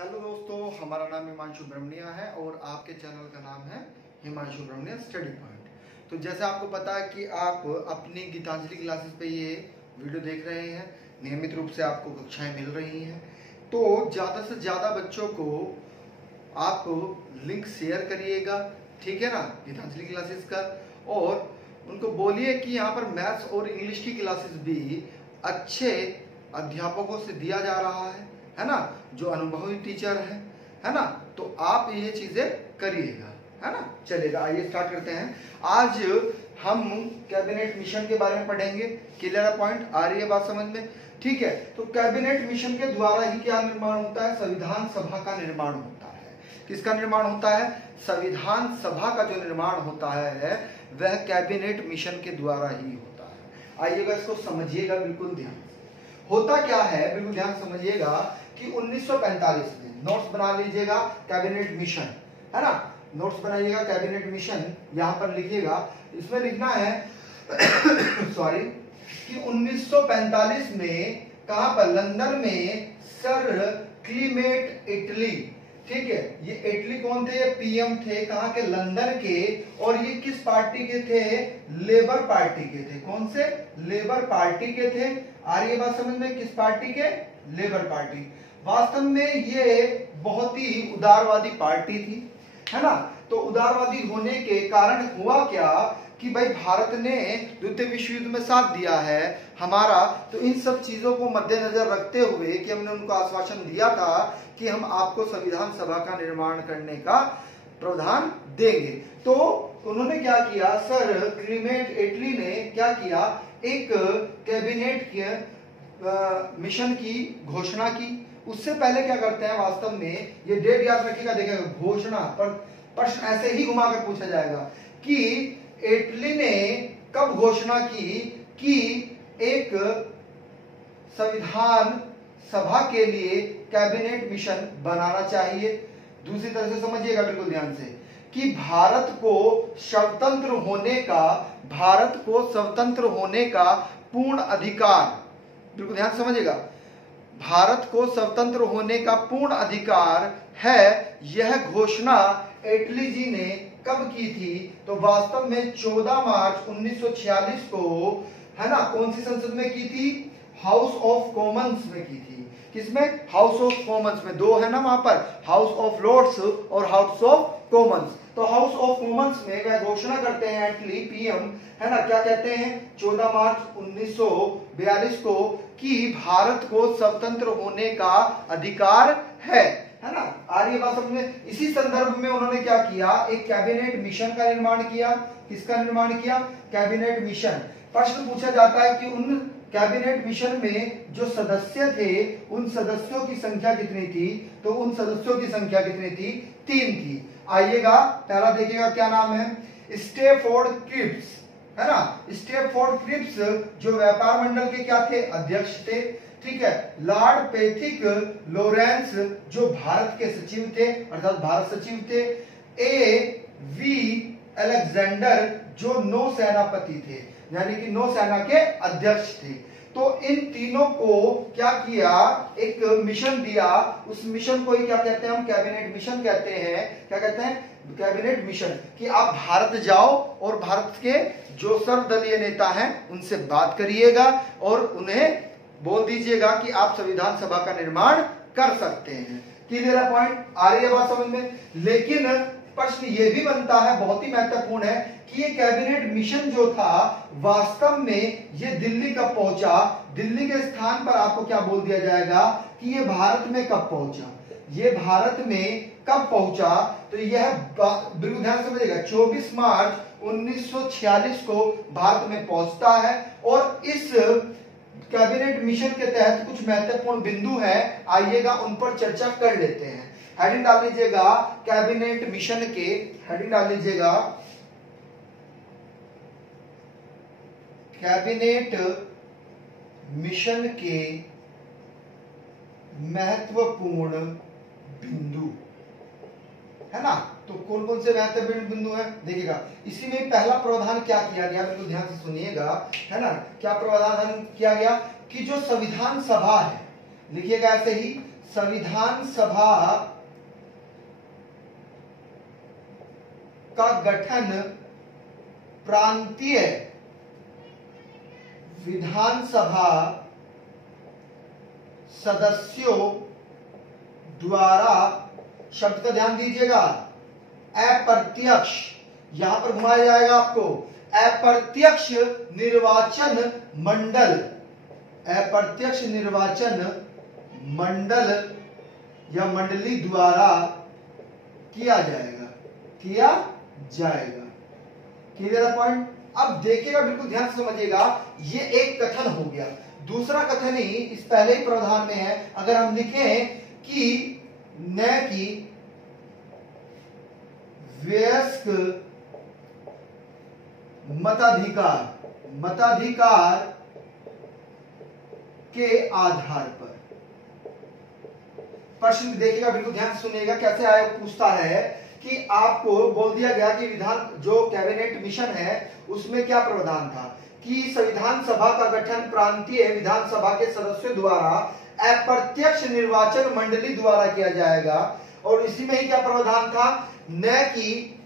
Hello दोस्तों, हमारा नाम हिमांशु ब्रह्मण्या है और आपके चैनल का नाम है हिमांशु ब्रह्मण्या स्टडी पॉइंट। तो जैसे आपको पता है कि आप अपनी गीतांजलि क्लासेस पे ये वीडियो देख रहे हैं, नियमित रूप से आपको कक्षाएं मिल रही हैं। तो ज़्यादा से ज़्यादा बच्चों को आप लिंक शेयर करिएगा, ठीक है ना, गीतांजलि क्लासेस का। और उनको बोलिए कि यहाँ पर मैथ्स और इंग्लिश की क्लासेस भी अच्छे अध्यापकों से दिया जा रहा है ना, जो अनुभवी टीचर है ना। तो आप ये चीजें करिएगा, है ना। चलेगा, आइए स्टार्ट करते हैं। आज हम कैबिनेट मिशन के बारे में पढ़ेंगे। क्लियर है, पॉइंट आ रही है बात समझ में? ठीक है। तो कैबिनेट मिशन के द्वारा ही क्या निर्माण होता है? संविधान सभा का निर्माण होता है। किसका निर्माण होता है? संविधान सभा का जो निर्माण होता है वह कैबिनेट मिशन के द्वारा ही होता है। आइएगा, इसको समझिएगा बिल्कुल ध्यान से। होता क्या है, बिल्कुल ध्यान समझिएगा कि 1945 में नोट्स बना लीजिएगा कैबिनेट मिशन, है ना। नोट्स बनाइएगा कैबिनेट मिशन, यहां पर लिखिएगा। इसमें लिखना है सॉरी कि 1945 में कहां पर? लंदन में सर क्लीमेट इटली, ठीक है। ये इटली कौन थे? ये पीएम थे, कहां के? लंदन के। और ये किस पार्टी के थे? लेबर पार्टी के थे। कौन से? लेबर पार्टी के थे। आ रही है बात समझ में? किस पार्टी के? Labour party. वास्तव में ये बहुत ही उदारवादी पार्टी थी, है ना। तो उदारवादी होने के कारण हुआ क्या कि भाई भारत ने द्वितीय विश्व युद्ध में साथ दिया है हमारा। तो इन सब चीजों को मद्देनजर रखते हुए कि हमने उनको आश्वासन दिया था कि हम आपको संविधान सभा का निर्माण करने का प्रावधान देंगे। तो उन्होंने क्या किया? सर क्लीमेट इटली ने क्या किया? एक कैबिनेट के मिशन की घोषणा की। उससे पहले क्या करते हैं वास्तव में, ये डेट याद रखिएगा, देखिएगा घोषणा पर प्रश्न ऐसे ही घुमाकर पूछा जाएगा कि इटली ने कब घोषणा की कि एक संविधान सभा के लिए कैबिनेट मिशन बनाना चाहिए। दूसरी तरह से समझिएगा बिल्कुल ध्यान से कि भारत को स्वतंत्र होने का पूर्ण अधिकार, बिल्कुल ध्यान समझिएगा, भारत को स्वतंत्र होने का पूर्ण अधिकार है। यह घोषणा इटली जी ने कब की थी? तो वास्तव में 14 मार्च 1946 को, है ना, कौन सी संसद में की थी? हाउस ऑफ कॉमन्स में की थी। किसमें? हाउस ऑफ कॉमन्स में। दो है ना वहां पर, हाउस ऑफ लॉर्ड्स और हाउस ऑफ कॉमन्स। तो हाउस ऑफ कॉमन्स में वह घोषणा करते हैं इटली पीएम, है ना, क्या कहते हैं 14 मार्च 1942 को कि भारत को स्वतंत्र होने का अधिकार है ना। आ रही है बात समझ में? इसी संदर्भ में उन्होंने क्या किया? एक कैबिनेट मिशन का निर्माण किया। किसका निर्माण किया? Cabinet mission. प्रश्न पूछा जाता है कि उन कैबिनेट मिशन में जो सदस्य थे उन सदस्यों की संख्या कितनी थी? तो उन सदस्यों की संख्या कितनी थी? 3 थी। आइएगा, पहला देखिएगा क्या नाम है? स्टेफोर्ड क्रिप्स, है ना। स्टेफोर्ड क्रिप्स जो व्यापार मंडल के क्या थे? अध्यक्ष थे, ठीक है। लॉर्ड पैथिक लॉरेंस जो भारत के सचिव थे, अर्थात भारत सचिव थे। ए वी अलेक्जेंडर जो नौसेनापति थे, यानी कि नौसेना के अध्यक्ष थे। तो इन तीनों को क्या किया? एक मिशन दिया। उस मिशन को ही क्या कहते हैं? हम कैबिनेट मिशन कहते हैं। क्या कहते हैं? Cabinet mission. कि आप भारत जाओ और भारत के जो सर्वदलीय नेता हैं उनसे बात करिएगा और उन्हें बोल दीजिएगा कि आप संविधान सभा का निर्माण कर सकते हैं। क्लियर है पॉइंट? आ रही है बात समझ में? लेकिन प्रश्न ये भी बनता है, बहुत ही महत्वपूर्ण है, कि ये कैबिनेट मिशन जो था वास्तव में ये दिल्ली कब पहुंचा? दिल्ली के स्थान पर आपको क्या बोल दिया जाएगा कि ये भारत में कब पहुंचा? ये भारत में कब पहुंचा? तो यह बिल्कुल ध्यान समझिएगा 24 मार्च 1946 को भारत में पहुंचता है। और इस कैबिनेट मिशन के तहत कुछ महत्वपूर्ण बिंदु हैं, आइएगा उन पर चर्चा कर लेते हैं। हेडिंग डाल लीजिएगा कैबिनेट मिशन के, हेडिंग डाल लीजिएगा कैबिनेट मिशन के महत्वपूर्ण बिंदु, है ना। तो कौन कौन से महत्वपूर्ण बिंदु है देखिएगा। इसी में पहला प्रावधान क्या किया गया, बिल्कुल ध्यान से सुनिएगा, है ना। क्या प्रावधान किया गया कि जो संविधान सभा है, लिखिएगा ऐसे ही, संविधान सभा का गठन प्रांतीय विधानसभा सदस्यों द्वारा, शब्द का ध्यान दीजिएगा, अप्रत्यक्ष, यहां पर घुमाया जाएगा आपको, अप्रत्यक्ष निर्वाचन मंडल, अप्रत्यक्ष निर्वाचन मंडल या मंडली द्वारा किया जाएगा, किया जाएगा। Clear point. अब देखिएगा, बिल्कुल ध्यान से समझिएगा, ये एक कथन हो गया। दूसरा कथन ही इस पहले ही प्रावधान में है। अगर हम लिखें कि न कि वयस्क मताधिकार के आधार पर, प्रश्न देखिएगा, बिल्कुल ध्यान से सुनिएगा, कैसे आयोग पूछता है कि आपको बोल दिया गया कि विधान जो कैबिनेट मिशन है उसमें क्या प्रावधान था कि संविधान सभा का गठन प्रांतीय विधानसभा के सदस्यों द्वारा अप्रत्यक्ष निर्वाचन मंडली द्वारा किया जाएगा, और इसी में ही क्या प्रावधान था, न कि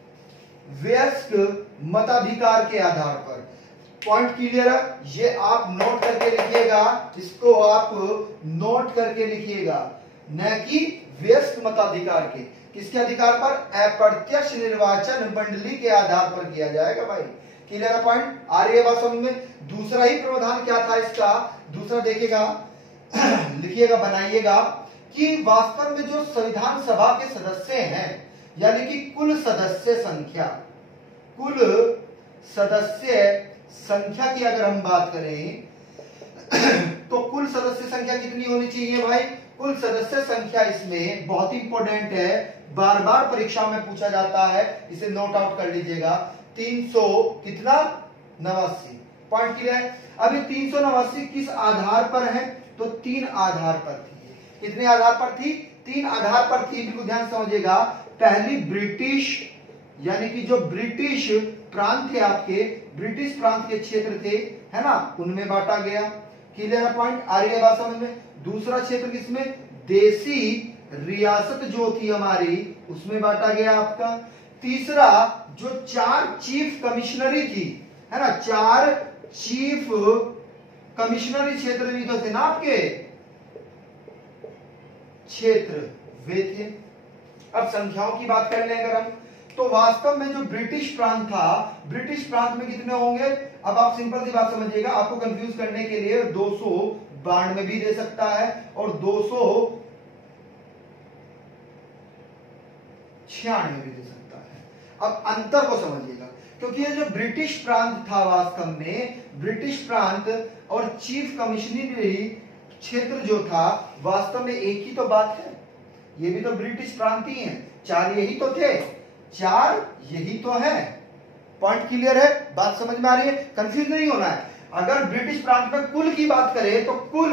वयस्क मताधिकार के आधार पर। पॉइंट क्लियर है, ये आप नोट करके लिखिएगा, इसको आप नोट करके लिखिएगा, न कि वयस्क मताधिकार के, किसके अधिकार पर, अप्रत्यक्ष निर्वाचन मंडली के आधार पर किया जाएगा। भाई क्लियर पॉइंट आ रही है बात समझ में। दूसरा ही प्रावधान क्या था इसका, दूसरा देखिएगा, लिखिएगा, बनाइएगा कि वास्तव में जो संविधान सभा के सदस्य हैं, यानी कि कुल सदस्य संख्या की अगर हम बात करें तो कुल सदस्य संख्या कितनी होनी चाहिए भाई, कुल सदस्य संख्या इसमें बहुत इंपॉर्टेंट है, बार बार परीक्षा में पूछा जाता है, इसे नोट आउट कर लीजिएगा, 300 कितना 89। पॉइंट क्लियर है। अभी 389 किस आधार पर है, तो 3 आधार पर थी। कितने आधार पर थी, 3 आधार पर थी। बिल्कुल ध्यान समझिएगा, पहली ब्रिटिश, यानी कि जो ब्रिटिश प्रांत थे आपके, ब्रिटिश प्रांत के क्षेत्र थे, है ना, उनमें बांटा गया। क्लियर पॉइंट आ रही है बात समझ में। दूसरा क्षेत्र किसमें, देसी रियासत जो थी हमारी, उसमें बांटा गया आपका। तीसरा जो 4 चीफ कमिश्नरी थी, है ना, 4 चीफ कमिश्नरी क्षेत्र भी तो थे ना आपके क्षेत्र, वे थे। अब संख्याओं की बात कर लें अगर हम, तो वास्तव में जो ब्रिटिश प्रांत था, ब्रिटिश प्रांत में कितने होंगे, अब आप सिंपल सी बात समझिएगा, आपको कंफ्यूज करने के लिए 292 भी दे सकता है और 296 भी दे सकता है। अब अंतर को समझिएगा, क्योंकि ये जो ब्रिटिश प्रांत था, वास्तव में ब्रिटिश प्रांत और चीफ कमिश्नरी क्षेत्र जो था, वास्तव में एक ही तो बात है, ये भी तो ब्रिटिश प्रांत ही है, 4 यही तो थे, 4 यही तो है। पॉइंट क्लियर है, बात समझ में आ रही है, कंफ्यूज नहीं होना है। अगर ब्रिटिश प्रांत में कुल की बात करें तो कुल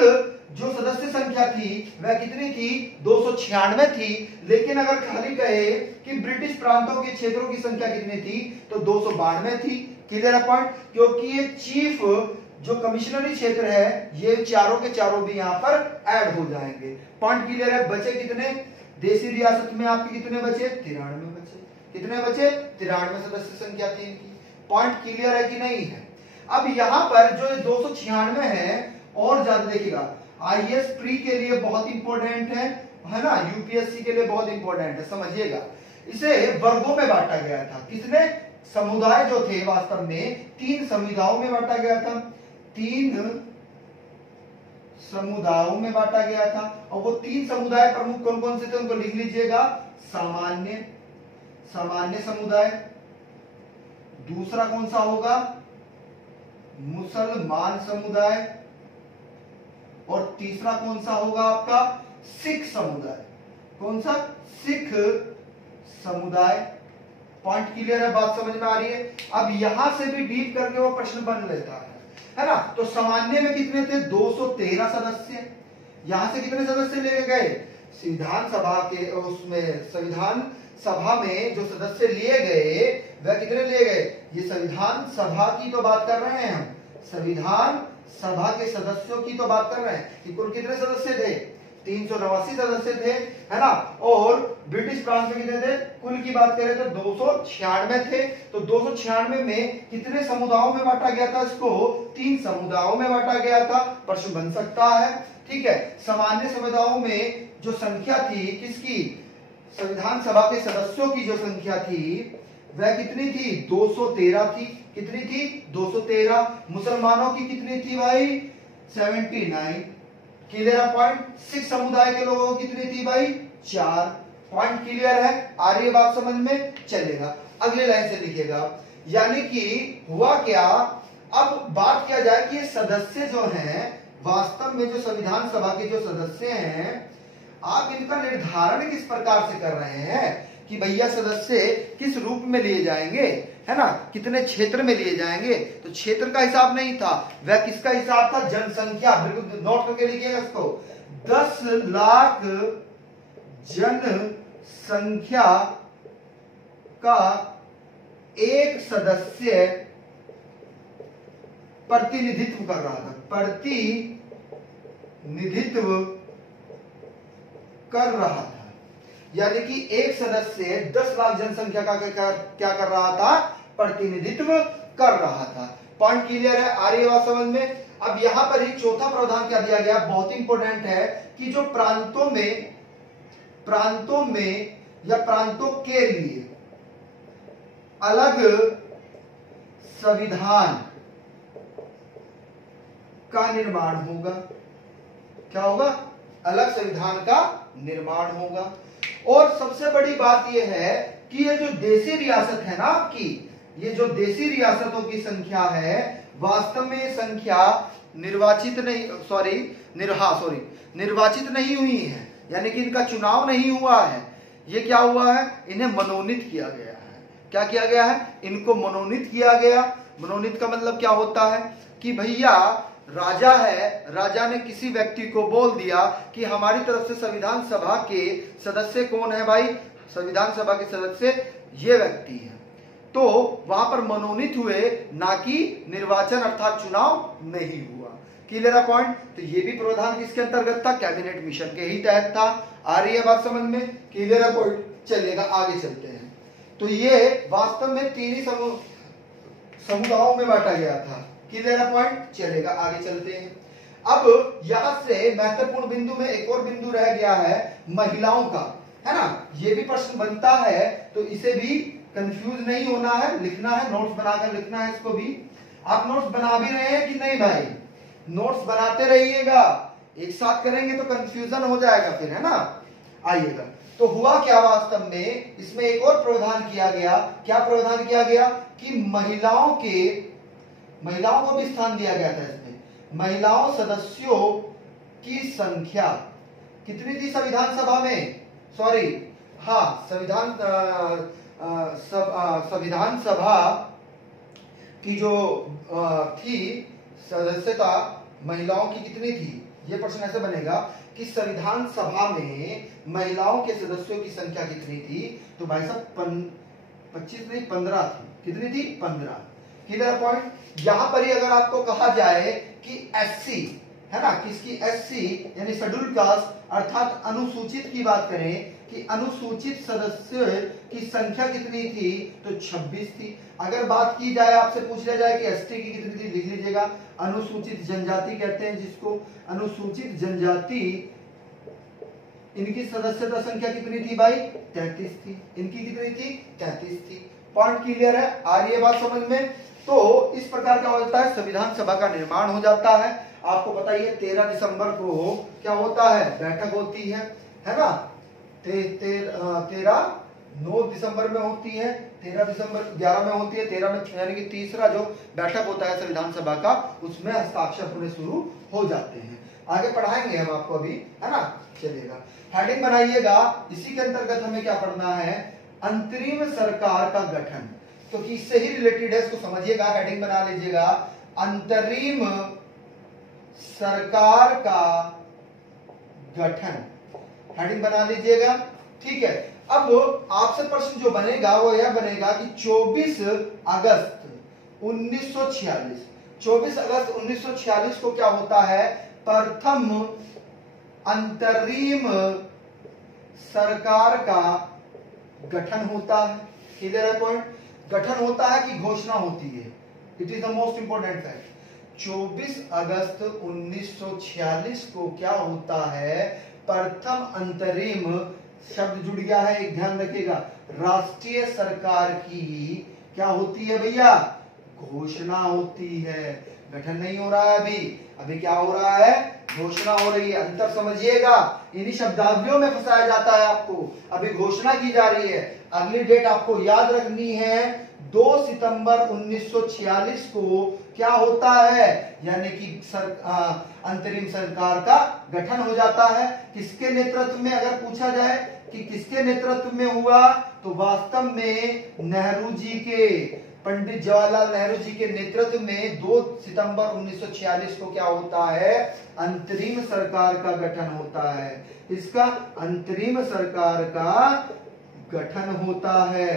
जो सदस्य संख्या थी वह कितनी थी, 296 थी। लेकिन अगर खाली कहे कि ब्रिटिश प्रांतों के क्षेत्रों की संख्या कितनी थी, तो 292 थी। क्लियर पॉइंट, क्योंकि ये चीफ जो कमिश्नरी क्षेत्र है, ये चारों के चारों भी यहाँ पर ऐड हो जाएंगे। पॉइंट क्लियर है। बचे कितने, देसी रियासत में आपके कितने बचे, 93 बचे। कितने बचे, 93 सदस्य संख्या थी इनकी। पॉइंट क्लियर है कि नहीं है। अब यहाँ पर जो 296 है, और ज्यादा देखिएगा, आईएएस प्री के लिए बहुत इंपॉर्टेंट है ना, यूपीएससी के लिए बहुत इंपॉर्टेंट है, समझिएगा। इसे वर्गों में बांटा गया था, किसने, समुदाय जो थे, वास्तव में 3 समुदायों में बांटा गया था, 3 समुदायों में बांटा गया था। और वो 3 समुदाय प्रमुख कौन कौन से थे, उनको लिख लीजिएगा। सामान्य समुदाय, दूसरा कौन सा होगा, मुसलमान समुदाय, और तीसरा कौन सा होगा आपका, सिख समुदाय। कौन सा, सिख समुदाय। पॉइंट क्लियर है, बात समझ में आ रही है। अब यहां से भी डीप करके वो प्रश्न बन लेता है ना। तो सामान्य में कितने थे, 213 सदस्य। यहां से कितने सदस्य ले गए, संविधान सभा के, उसमें संविधान सभा में जो सदस्य लिए गए वह कितने लिए गए, ये संविधान सभा की तो बात कर रहे हैं हम, संविधान सभा के सदस्यों की तो बात कर रहे हैं कि कुल कितने सदस्य थे, 389 सदस्य थे, है ना। और ब्रिटिश फ्रांस में कितने थे, कुल की बात करें तो 296 थे। तो 296 में कितने समुदायों में बांटा गया था, इसको 3 समुदायों में बांटा गया था। प्रश्न बन सकता है, ठीक है। सामान्य समुदायों में जो संख्या थी किसकी, संविधान सभा के सदस्यों की जो संख्या थी वह कितनी थी, 213 थी। कितनी थी, 213। मुसलमानों की कितनी थी भाई, 79। Clear point. सिख समुदाय के लोगों की कितनी थी भाई, 4। पॉइंट क्लियर है, आ रही है बात समझ में, चलेगा। अगले लाइन से लिखिएगा, यानी कि हुआ क्या, अब बात किया जाए कि ये सदस्य जो हैं वास्तव में जो संविधान सभा के जो सदस्य हैं, आप इनका निर्धारण किस प्रकार से कर रहे हैं कि भैया सदस्य किस रूप में लिए जाएंगे, है ना, कितने क्षेत्र में लिए जाएंगे। तो क्षेत्र का हिसाब नहीं था, वह किसका हिसाब था, जनसंख्या। बिल्कुल नोट करके लिखिएगा इसको, 10 लाख जनसंख्या का एक सदस्य प्रतिनिधित्व कर रहा था, प्रतिनिधित्व कर रहा था। यानी कि एक सदस्य 10 लाख जनसंख्या का क्या कर रहा था, प्रतिनिधित्व कर रहा था। पॉइंट क्लियर है, आ रही है बात समझ में। अब यहां पर ही चौथा प्रावधान क्या दिया गया, बहुत इंपॉर्टेंट है, कि जो प्रांतों में या प्रांतों के लिए अलग संविधान का निर्माण होगा। क्या होगा, अलग संविधान का निर्माण होगा। और सबसे बड़ी बात यह है कि ये जो देशी रियासत है ना आपकी, ये जो देशी रियासतों की संख्या है, वास्तव में ये संख्या निर्वाचित नहीं हुई है, यानी कि इनका चुनाव नहीं हुआ है। ये क्या हुआ है, इन्हें मनोनीत किया गया है। क्या किया गया है, इनको मनोनीत किया गया। मनोनीत का मतलब क्या होता है कि भैया राजा है, राजा ने किसी व्यक्ति को बोल दिया कि हमारी तरफ से संविधान सभा के सदस्य कौन है भाई, संविधान सभा के सदस्य ये व्यक्ति है। तो वहां पर मनोनीत हुए, ना कि निर्वाचन अर्थात चुनाव नहीं हुआ। Clear point. तो ये भी प्रावधान किसके अंतर्गत था, कैबिनेट मिशन के ही तहत था। आ रही है बात समझ में, क्लियर पॉइंट। चलिएगा आगे चलते हैं। तो ये वास्तव में 3 ही समुदायों में बांटा गया था। क्लियर पॉइंट, चलेगा आगे चलते हैं। अब यहां से महत्वपूर्ण बिंदु में एक और बिंदु रह गया है, महिलाओं का, है ना। ये भी प्रश्न बनता है, तो इसे भी कंफ्यूज नहीं होना है, लिखना है, नोट्स बनाकर लिखना है इसको भी। आप नोट्स बना भी रहे हैं कि नहीं भाई, नोट्स बनाते रहिएगा, एक साथ करेंगे तो कंफ्यूजन हो जाएगा फिर, है ना। आइएगा, तो हुआ क्या वास्तव में, इसमें एक और प्रावधान किया गया। क्या प्रावधान किया गया कि महिलाओं को भी स्थान दिया गया था इसमें। महिलाओं सदस्यों की संख्या कितनी थी संविधान सभा में, सॉरी हाँ, संविधान सभा की जो थी सदस्यता महिलाओं की कितनी थी। ये प्रश्न ऐसे बनेगा कि संविधान सभा में महिलाओं के सदस्यों की संख्या कितनी थी। तो भाई साहब 25 नहीं 15 थी। कितनी थी, 15। Clear point. यहां पर ही अगर आपको कहा जाए कि एससी, है ना, किसकी, एससी यानी शेड्यूल कास्ट अर्थात अनुसूचित की बात करें कि अनुसूचित सदस्य की संख्या कितनी थी, तो 26 थी। अगर बात की जाए, आपसे पूछ लिया जाए कि एसटी की कितनी थी, लिख लीजिएगा। अनुसूचित जनजाति कहते हैं जिसको, अनुसूचित जनजाति, इनकी सदस्यता संख्या कितनी थी भाई, 33 थी। इनकी कितनी थी, 33 थी। पॉइंट क्लियर है, आ रही है बात समझ में। तो इस प्रकार क्या होता है, संविधान सभा का निर्माण हो जाता है। आपको पता ही है 13 दिसंबर को क्या होता है, बैठक होती है ना। 9 दिसंबर में होती है, 13 दिसंबर 11 में होती है, 13 में, यानी कि तीसरा जो बैठक होता है संविधान सभा का, उसमें हस्ताक्षर होने शुरू हो जाते हैं। आगे पढ़ाएंगे हम आपको अभी, है ना। चलिएगा, हेडिंग बनाइएगा। इसी के अंतर्गत हमें क्या पढ़ना है, अंतरिम सरकार का गठन, क्योंकि तो इससे ही रिलेटेड है, इसको समझिएगा। हेडिंग बना लीजिएगा, अंतरिम सरकार का गठन, हेडिंग बना लीजिएगा, ठीक है। अब आपसे प्रश्न जो बनेगा वो यह बनेगा कि 24 अगस्त 1946 को क्या होता है, प्रथम अंतरिम सरकार का गठन होता है। क्लियर है पॉइंट? गठन होता है कि घोषणा होती है? It is the most important fact. 24 अगस्त 1946 को क्या होता है? प्रथम अंतरिम शब्द जुड़ गया है, एक ध्यान रखिएगा, राष्ट्रीय सरकार की क्या होती है भैया? घोषणा होती है। गठन नहीं हो रहा है अभी क्या हो रहा है? घोषणा हो रही है। अंतर समझिएगा, इन्हीं शब्दावलियों में फंसाया जाता है आपको। अभी घोषणा की जा रही है। अगली डेट आपको याद रखनी है, 2 सितंबर 1946 को क्या होता है? यानी कि अंतरिम सरकार का गठन हो जाता है। किसके नेतृत्व में? अगर पूछा जाए कि किसके नेतृत्व में हुआ, तो वास्तव में नेहरू जी के, पंडित जवाहरलाल नेहरू जी के नेतृत्व में 2 सितंबर 1946 को क्या होता है? अंतरिम सरकार का गठन होता है। इसका अंतरिम सरकार का गठन होता है।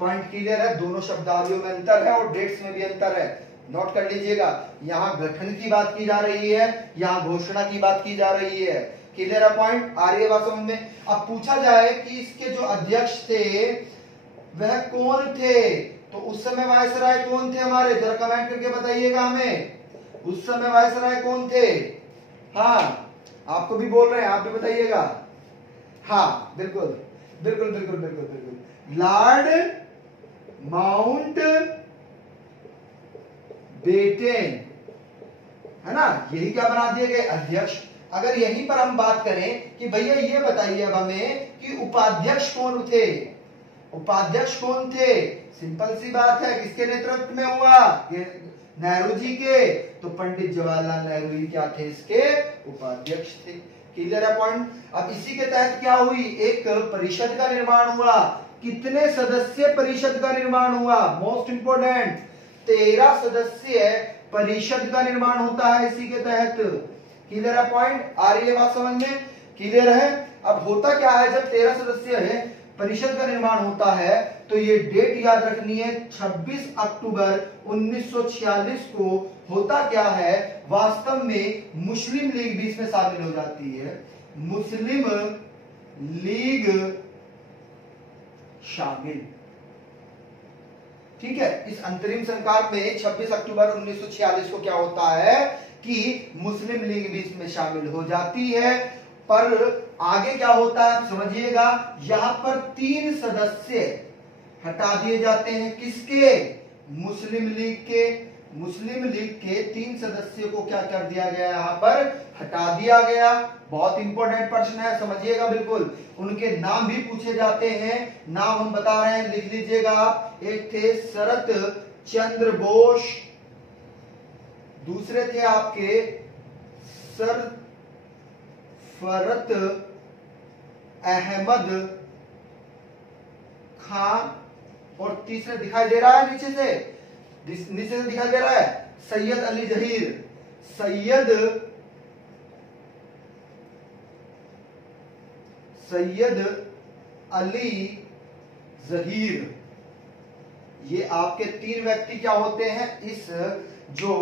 पॉइंट क्लियर है? दोनों शब्दावलियों में अंतर है और डेट्स में भी अंतर है। नोट कर लीजिएगा, यहाँ गठन की बात की जा रही है, यहाँ घोषणा की बात की जा रही है। क्लियर है पॉइंट? आ रही है बात समझ में? अब पूछा जाए कि इसके जो अध्यक्ष थे वह कौन थे, तो उस समय वायसराय कौन थे हमारे? जरा कमेंट करके बताइएगा हमें, उस समय वायसराय कौन थे? हाँ, आपको भी बोल रहे हैं, आप भी बताइएगा। हाँ बिल्कुल बिल्कुल बिल्कुल बिल्कुल बिल्कुल, लॉर्ड माउंट बेटेन, है ना? यही क्या बना दिए गए? अध्यक्ष। अगर यहीं पर हम बात करें कि भैया ये बताइए अब हमें कि उपाध्यक्ष कौन थे? उपाध्यक्ष कौन थे? सिंपल सी बात है, किसके नेतृत्व में हुआ? नेहरू जी के। तो पंडित जवाहरलाल नेहरू जी क्या थे? इसके उपाध्यक्ष थे। क्लियर है पॉइंट? अब इसी के तहत क्या हुई? एक परिषद का निर्माण हुआ। कितने सदस्य परिषद का निर्माण हुआ? मोस्ट इंपोर्टेंट, 13 सदस्य परिषद का निर्माण होता है इसी के तहत। क्लियर है पॉइंट? आ रही है बात समझ में? क्लियर है? अब होता क्या है, जब 13 सदस्य है परिषद का निर्माण होता है, तो ये डेट याद रखनी है, 26 अक्टूबर 1946 को होता क्या है? वास्तव में मुस्लिम लीग भी इसमें शामिल हो जाती है। मुस्लिम लीग शामिल, ठीक है? इस अंतरिम सरकार में 26 अक्टूबर 1946 को क्या होता है कि मुस्लिम लीग भी इसमें शामिल हो जाती है। पर आगे क्या होता है समझिएगा, यहां पर 3 सदस्य हटा दिए जाते हैं। किसके? मुस्लिम लीग के। मुस्लिम लीग के 3 सदस्यों को क्या कर दिया गया? यहां पर हटा दिया गया। बहुत इंपॉर्टेंट प्रश्न है, समझिएगा बिल्कुल। उनके नाम भी पूछे जाते हैं, नाम हम बता रहे हैं, लिख लीजिएगा आप। एक थे शरत चंद्र बोस, दूसरे थे आपके सरफरत अहमद खान, और तीसरे दिखाई दे रहा है नीचे से दिखाई दे रहा है सैयद अली जहीर। सैयद अली जहीर, ये आपके 3 व्यक्ति क्या होते हैं? इस जो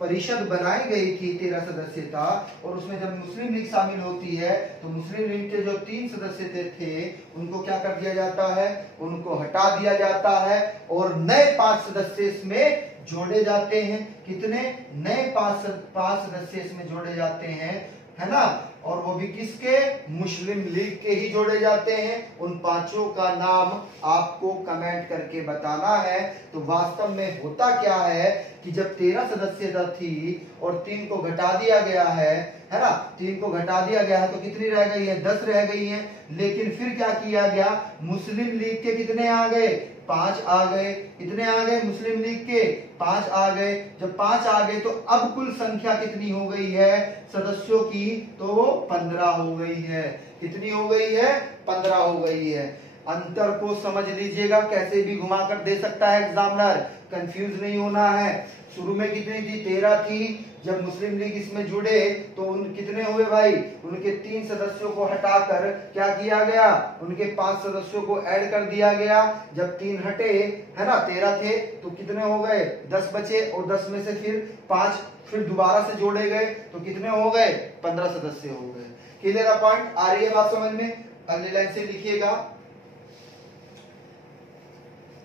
परिषद बनाई गई थी 13 सदस्यता, और उसमें जब मुस्लिम लीग शामिल होती है तो मुस्लिम लीग के जो 3 सदस्य थे उनको क्या कर दिया जाता है? उनको हटा दिया जाता है और नए 5 सदस्य इसमें जोड़े जाते हैं। कितने? नए 5 सदस्य इसमें जोड़े जाते हैं, है ना? और वो भी किसके? मुस्लिम लीग के ही जोड़े जाते हैं। उन 5 का नाम आपको कमेंट करके बताना है। तो वास्तव में होता क्या है कि जब 13 सदस्यता थी और 3 को घटा दिया गया है ना? 3 को घटा दिया गया है तो कितनी रह गई है? 10 रह गई है। लेकिन फिर क्या किया गया? मुस्लिम लीग के कितने आ गए? 5 आ गए। कितने आ गए? मुस्लिम लीग के 5 आ गए। जब 5 आ गए तो अब कुल संख्या कितनी हो गई है सदस्यों की? तो वो 15 हो गई है। कितनी हो गई है? 15 हो गई है। अंतर को समझ लीजिएगा, कैसे भी घुमा कर दे सकता है एग्जामिनर, कंफ्यूज नहीं होना है। शुरू में कितनी थी? 13 थी। जब मुस्लिम लीग इसमें जुड़े तो उन कितने हुए भाई? उनके 3 सदस्यों को हटाकर क्या किया गया? उनके 5 सदस्यों को ऐड कर दिया गया। जब 3 हटे, है ना, 13 थे तो कितने हो गए? 10 बचे, और 10 में से फिर 5 फिर दोबारा से जोड़े गए तो कितने हो गए? 15 सदस्य हो गए। क्लियर है पॉइंट? आ रही है बात समझ में? अगली लाइन से लिखिएगा,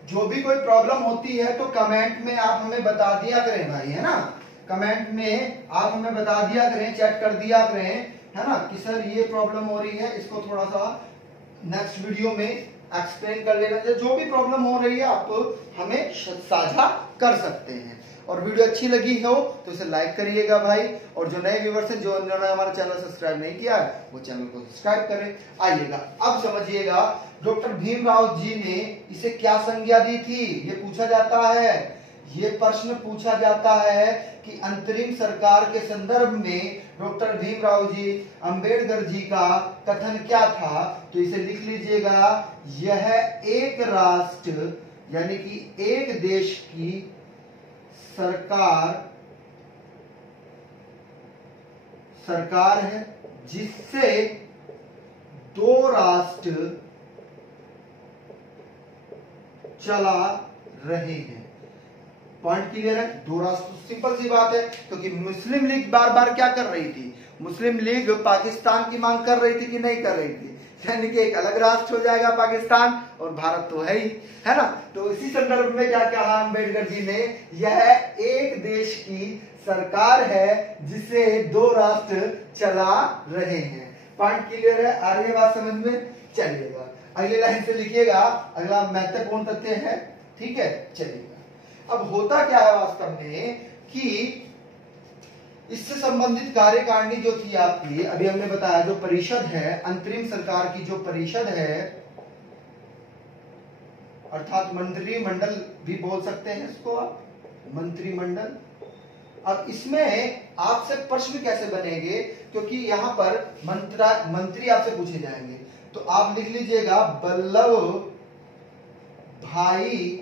जो भी कोई प्रॉब्लम होती है तो कमेंट में आप हमें बता दिया करें भाई, है ना? कमेंट में आप हमें बता दिया करें, चैट कर दिया करें, है ना, कि सर ये प्रॉब्लम हो रही है, इसको थोड़ा सा नेक्स्ट वीडियो में एक्सप्लेन कर लेना। जो भी प्रॉब्लम हो रही है आप हमें साझा कर सकते हैं। और वीडियो अच्छी लगी हो तो इसे लाइक करिएगा भाई, और जो नए व्यूअर्स हैं, जो उन्होंने हमारा चैनल सब्सक्राइब नहीं किया है, वो चैनल को सब्सक्राइब करें। आइएगा अब समझिएगा, डॉक्टर भीमराव जी ने इसे क्या संज्ञा दी थी, ये पूछा जाता है, ये प्रश्न पूछा जाता है कि अंतरिम सरकार के संदर्भ में डॉक्टर भीमराव जी अंबेडकर जी का कथन क्या था। तो इसे लिख लीजिएगा, यह एक राष्ट्र यानी कि एक देश की सरकार है जिससे दो राष्ट्र चला रहे हैं। पॉइंट क्लियर है? दो राष्ट्र, सिंपल सी बात है, क्योंकि मुस्लिम लीग बार बार क्या कर रही थी, मुस्लिम लीग पाकिस्तान की मांग कर रही थी कि नहीं कर रही थी, यानी कि एक अलग राष्ट्र हो जाएगा पाकिस्तान, और भारत तो है ही, है ना। तो इसी संदर्भ में क्या कहा अम्बेडकर जी ने, यह एक देश की सरकार है जिसे दो राष्ट्र चला रहे हैं। पॉइंट क्लियर है? आ रही है बात समझ में? चलिएगा अगली लाइन से लिखिएगा, अगला महत्वपूर्ण तथ्य है, ठीक है। चलिएगा, अब होता क्या है वास्तव में कि इससे संबंधित कार्यकारिणी जो थी आपकी, अभी हमने बताया, जो परिषद है, अंतरिम सरकार की जो परिषद है, अर्थात मंत्रिमंडल भी बोल सकते हैं इसको आप, मंत्रिमंडल। अब इसमें आपसे प्रश्न कैसे बनेंगे, क्योंकि यहां पर मंत्री आपसे पूछे जाएंगे, तो आप लिख लीजिएगा वल्लभ भाई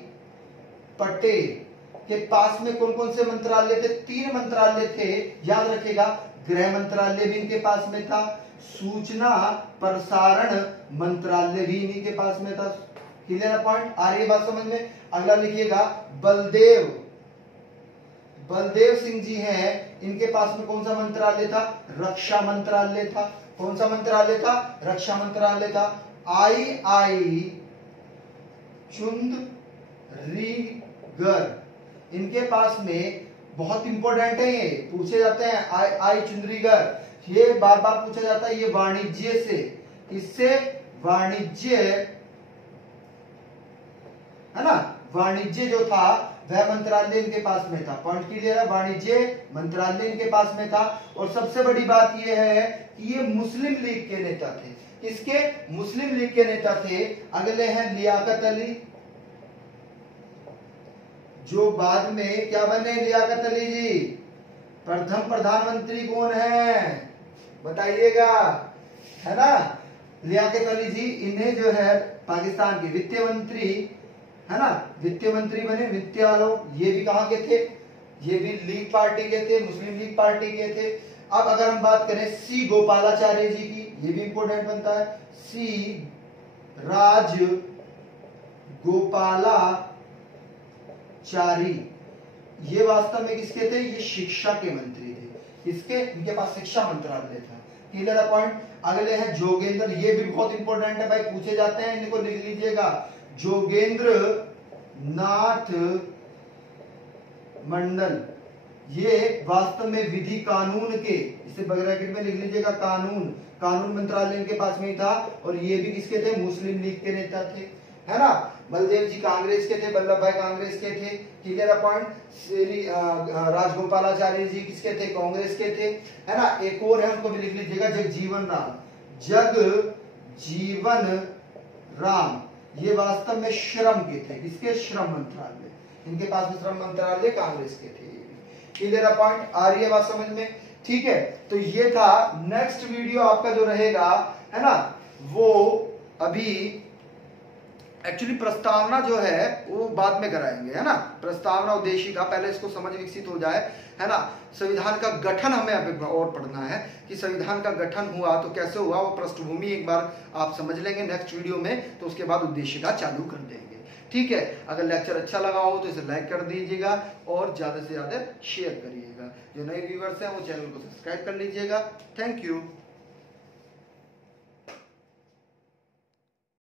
पटेल के पास में कौन कौन से मंत्रालय थे? 3 मंत्रालय थे, याद रखिएगा। गृह मंत्रालय भी इनके पास में था, सूचना प्रसारण मंत्रालय भी इन्हीं के पास में था। क्लियर है पॉइंट? आ रही है बात समझ में? अगला लिखिएगा, बलदेव सिंह जी हैं, इनके पास में कौन सा मंत्रालय था? रक्षा मंत्रालय था। कौन सा मंत्रालय था? रक्षा मंत्रालय था। आई चुंदरीगर, इनके पास में, बहुत इंपॉर्टेंट है ये, पूछे जाते हैं, आई चुंदरीगर, ये बार बार पूछा जाता है, ये वाणिज्य से, इससे वाणिज्य, है ना, वाणिज्य जो था वह मंत्रालय इनके पास में था। पॉइंट क्लियर है? वाणिज्य मंत्रालय इनके पास में था। और सबसे बड़ी बात यह है कि ये मुस्लिम लीग के नेता थे। किसके? मुस्लिम लीग के नेता थे। अगले हैं लियाकत अली, जो बाद में क्या बने? लियाकत अली जी प्रथम प्रधानमंत्री कौन है बताइएगा, है ना? लियाकत अली जी, इन्हें जो है पाकिस्तान के वित्त मंत्री, है ना, वित्त मंत्री बने। वित्त आयोग, ये भी कहां के थे? ये भी लीग पार्टी के थे, मुस्लिम लीग पार्टी के थे। अब अगर हम बात करें सी गोपालाचार्य जी की, ये भी इंपॉर्टेंट बनता है, सी राज गोपालाचारी, ये वास्तव में किसके थे? ये शिक्षा के मंत्री थे। किसके? इनके पास शिक्षा मंत्रालय था। क्लियर है पॉइंट? अगले हैं जोगेंद्र, ये भी बहुत इंपॉर्टेंट है भाई, पूछे जाते हैं, इनको लिख लीजिएगा, जोगेंद्र नाथ मंडल, ये वास्तव में विधि कानून के, इसे ब्रैकेट में लिख लीजिएगा, कानून मंत्रालय इनके पास में ही था। और ये भी किसके थे? मुस्लिम लीग के नेता थे, है ना। बलदेव जी कांग्रेस के थे, वल्लभ भाई कांग्रेस के थे। Clear point? राजगोपालाचार्य जी किसके थे? कांग्रेस के थे, है ना। एक और है, उनको भी लिख लीजिएगा, जगजीवन राम, ये वास्तव में श्रम के थे। किसके? श्रम मंत्रालय, इनके पास में श्रम मंत्रालय कांग्रेस के थे। Clear point? आ रही है बात समझ में? ठीक है, तो ये था। नेक्स्ट वीडियो आपका जो रहेगा, है ना, वो अभी एक्चुअली प्रस्तावना जो है वो बाद में कराएंगे, है ना। प्रस्तावना उद्देशिका, पहले इसको समझ विकसित हो जाए, है ना। संविधान का गठन हमें अभी और पढ़ना है कि संविधान का गठन हुआ तो कैसे हुआ, वो पृष्ठभूमि एक बार आप समझ लेंगे नेक्स्ट वीडियो में, तो उसके बाद उद्देशिका चालू कर देंगे। ठीक है, अगर लेक्चर अच्छा लगा हो तो इसे लाइक कर दीजिएगा और ज्यादा से ज्यादा शेयर करिएगा। जो नए व्यूअर्स हैं वो चैनल को सब्सक्राइब कर लीजिएगा। Thank you.